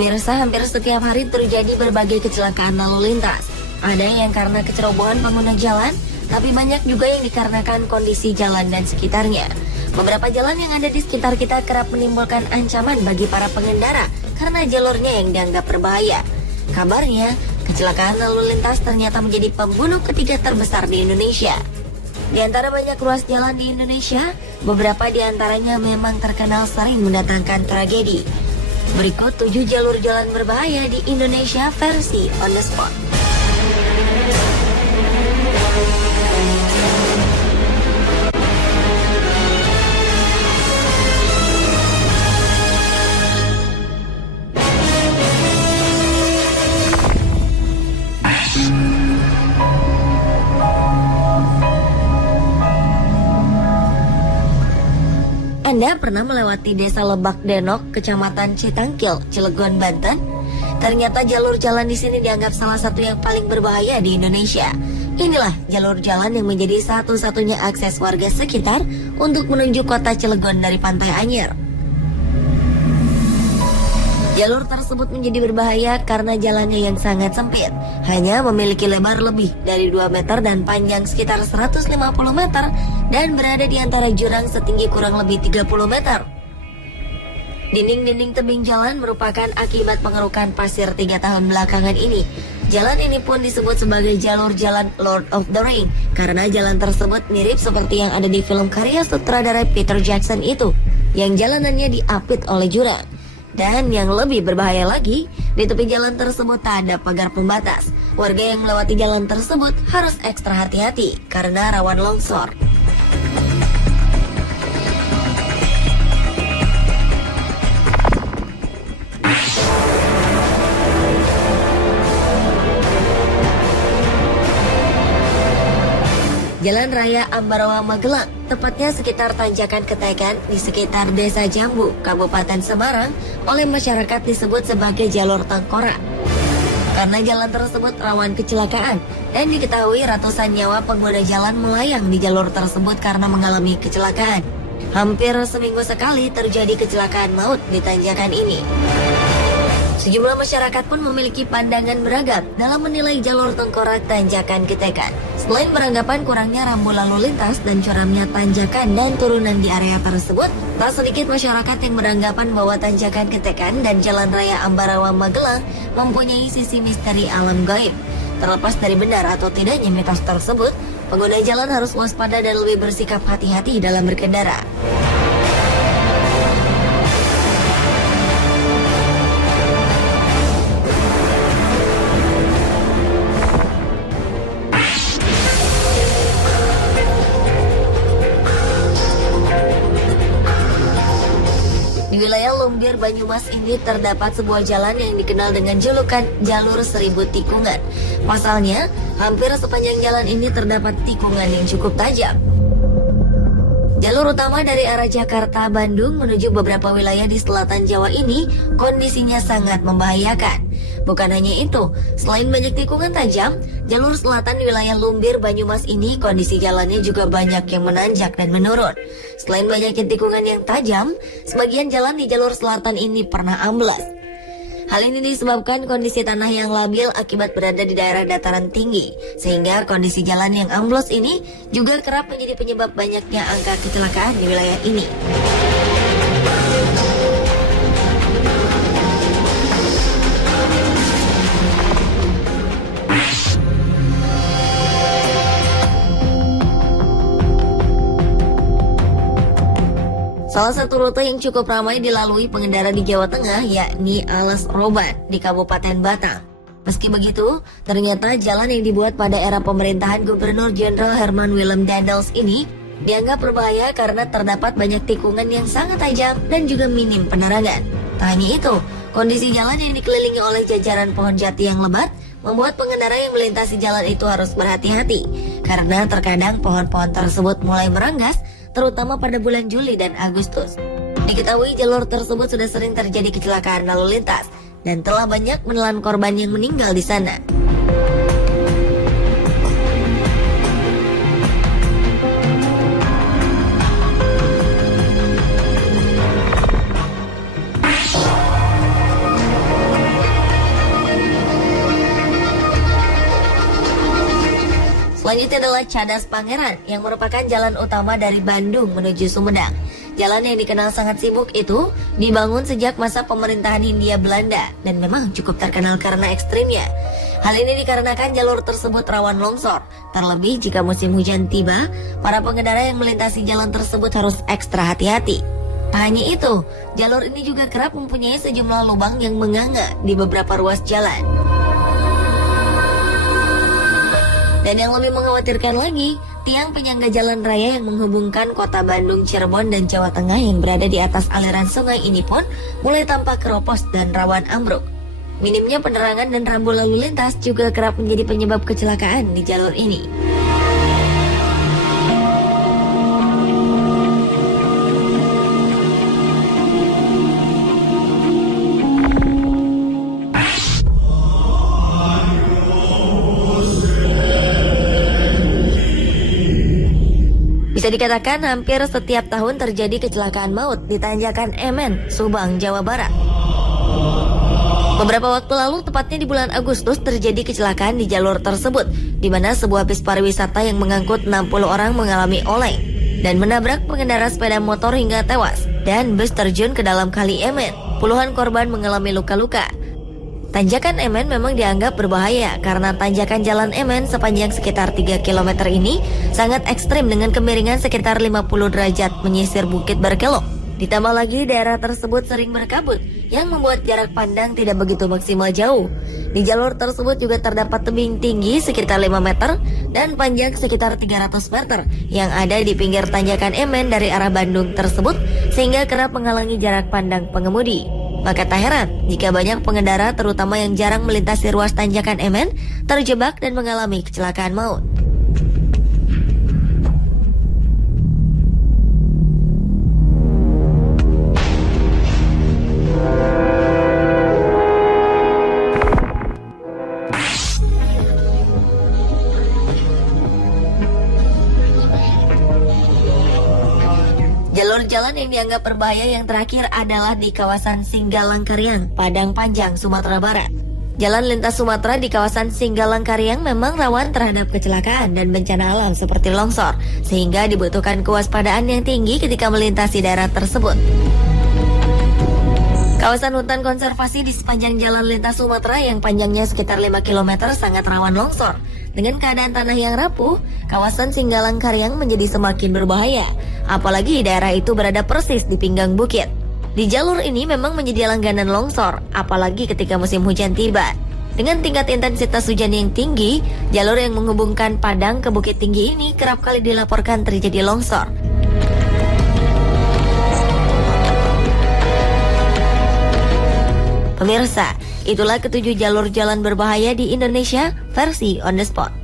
Pemirsa, hampir setiap hari terjadi berbagai kecelakaan lalu lintas. Ada yang karena kecerobohan pengguna jalan, tapi banyak juga yang dikarenakan kondisi jalan dan sekitarnya. Beberapa jalan yang ada di sekitar kita kerap menimbulkan ancaman bagi para pengendara karena jalurnya yang dianggap berbahaya. Kabarnya, kecelakaan lalu lintas ternyata menjadi pembunuh ketiga terbesar di Indonesia. Di antara banyak ruas jalan di Indonesia, beberapa di antaranya memang terkenal sering mendatangkan tragedi. Berikut 7 jalur jalan berbahaya di Indonesia versi On The Spot. Anda pernah melewati desa Lebak Denok, Kecamatan Citangkil, Cilegon, Banten? Ternyata jalur jalan di sini dianggap salah satu yang paling berbahaya di Indonesia. Inilah jalur jalan yang menjadi satu-satunya akses warga sekitar untuk menuju kota Cilegon dari Pantai Anyer. Jalur tersebut menjadi berbahaya karena jalannya yang sangat sempit, hanya memiliki lebar lebih dari 2 meter dan panjang sekitar 150 meter dan berada di antara jurang setinggi kurang lebih 30 meter. Dinding-dinding tebing jalan merupakan akibat pengerukan pasir 3 tahun belakangan ini. Jalan ini pun disebut sebagai jalur jalan Lord of the Ring karena jalan tersebut mirip seperti yang ada di film karya sutradara Peter Jackson itu, yang jalanannya diapit oleh jurang. Dan yang lebih berbahaya lagi, di tepi jalan tersebut tak ada pagar pembatas. Warga yang melewati jalan tersebut harus ekstra hati-hati karena rawan longsor. Jalan Raya Ambarawa Magelang, tepatnya sekitar Tanjakan Ketekan di sekitar Desa Jambu, Kabupaten Semarang, oleh masyarakat disebut sebagai jalur tengkorak. Karena jalan tersebut rawan kecelakaan dan diketahui ratusan nyawa pengguna jalan melayang di jalur tersebut karena mengalami kecelakaan. Hampir seminggu sekali terjadi kecelakaan maut di tanjakan ini. Sejumlah masyarakat pun memiliki pandangan beragam dalam menilai jalur tengkorak Tanjakan Ketekan. Selain beranggapan kurangnya rambu lalu lintas dan curamnya tanjakan dan turunan di area tersebut, tak sedikit masyarakat yang beranggapan bahwa Tanjakan Ketekan dan Jalan Raya Ambarawa Magelang mempunyai sisi misteri alam gaib. Terlepas dari benar atau tidaknya mitos tersebut, pengguna jalan harus waspada dan lebih bersikap hati-hati dalam berkendara. Di wilayah Lumbir, Banyumas ini terdapat sebuah jalan yang dikenal dengan julukan Jalur Seribu Tikungan. Pasalnya, hampir sepanjang jalan ini terdapat tikungan yang cukup tajam. Jalur utama dari arah Jakarta, Bandung menuju beberapa wilayah di selatan Jawa ini kondisinya sangat membahayakan. Bukan hanya itu, selain banyak tikungan tajam, jalur selatan di wilayah Lumbir, Banyumas ini kondisi jalannya juga banyak yang menanjak dan menurun. Selain banyaknya tikungan yang tajam, sebagian jalan di jalur selatan ini pernah amblas. Hal ini disebabkan kondisi tanah yang labil akibat berada di daerah dataran tinggi, sehingga kondisi jalan yang amblos ini juga kerap menjadi penyebab banyaknya angka kecelakaan di wilayah ini. Salah satu rute yang cukup ramai dilalui pengendara di Jawa Tengah yakni Alas Roban di Kabupaten Batang. Meski begitu, ternyata jalan yang dibuat pada era pemerintahan Gubernur Jenderal Herman Willem Daendels ini dianggap berbahaya karena terdapat banyak tikungan yang sangat tajam dan juga minim penerangan. Tak hanya itu, kondisi jalan yang dikelilingi oleh jajaran pohon jati yang lebat membuat pengendara yang melintasi jalan itu harus berhati-hati karena terkadang pohon-pohon tersebut mulai meranggas, terutama pada bulan Juli dan Agustus. Diketahui jalur tersebut sudah sering terjadi kecelakaan lalu lintas dan telah banyak menelan korban yang meninggal di sana. itu adalah Cadas Pangeran yang merupakan jalan utama dari Bandung menuju Sumedang. Jalan yang dikenal sangat sibuk itu dibangun sejak masa pemerintahan Hindia Belanda dan memang cukup terkenal karena ekstrimnya. Hal ini dikarenakan jalur tersebut rawan longsor. Terlebih jika musim hujan tiba, para pengendara yang melintasi jalan tersebut harus ekstra hati-hati. Tak hanya itu, jalur ini juga kerap mempunyai sejumlah lubang yang menganga di beberapa ruas jalan. Dan yang lebih mengkhawatirkan lagi, tiang penyangga jalan raya yang menghubungkan kota Bandung, Cirebon, dan Jawa Tengah yang berada di atas aliran sungai ini pun mulai tampak keropos dan rawan ambruk. Minimnya penerangan dan rambu lalu lintas juga kerap menjadi penyebab kecelakaan di jalur ini. Bisa dikatakan hampir setiap tahun terjadi kecelakaan maut di Tanjakan Emen, Subang, Jawa Barat. Beberapa waktu lalu, tepatnya di bulan Agustus, terjadi kecelakaan di jalur tersebut, di mana sebuah bis pariwisata yang mengangkut 60 orang mengalami oleng dan menabrak pengendara sepeda motor hingga tewas, dan bus terjun ke dalam kali Emen. Puluhan korban mengalami luka-luka. Tanjakan Emen memang dianggap berbahaya karena tanjakan jalan Emen sepanjang sekitar 3 km ini sangat ekstrim dengan kemiringan sekitar 50 derajat menyisir bukit berkelok. Ditambah lagi daerah tersebut sering berkabut yang membuat jarak pandang tidak begitu maksimal jauh. Di jalur tersebut juga terdapat tebing tinggi sekitar 5 meter dan panjang sekitar 300 meter yang ada di pinggir tanjakan Emen dari arah Bandung tersebut sehingga kerap menghalangi jarak pandang pengemudi. Maka tak heran jika banyak pengendara terutama yang jarang melintasi ruas tanjakan Emen terjebak dan mengalami kecelakaan maut. Jalur jalan yang dianggap berbahaya yang terakhir adalah di kawasan Singgalangkariang, Padang Panjang, Sumatera Barat. Jalan lintas Sumatera di kawasan Singgalangkariang memang rawan terhadap kecelakaan dan bencana alam seperti longsor, sehingga dibutuhkan kewaspadaan yang tinggi ketika melintasi daerah tersebut. Kawasan hutan konservasi di sepanjang jalan lintas Sumatera yang panjangnya sekitar 5 km sangat rawan longsor. Dengan keadaan tanah yang rapuh, kawasan Singgalangkariang menjadi semakin berbahaya. Apalagi daerah itu berada persis di pinggang bukit. Di jalur ini memang menjadi langganan longsor, apalagi ketika musim hujan tiba. Dengan tingkat intensitas hujan yang tinggi, jalur yang menghubungkan Padang ke Bukit Tinggi ini kerap kali dilaporkan terjadi longsor. Pemirsa, itulah ketujuh jalur jalan berbahaya di Indonesia versi On The Spot.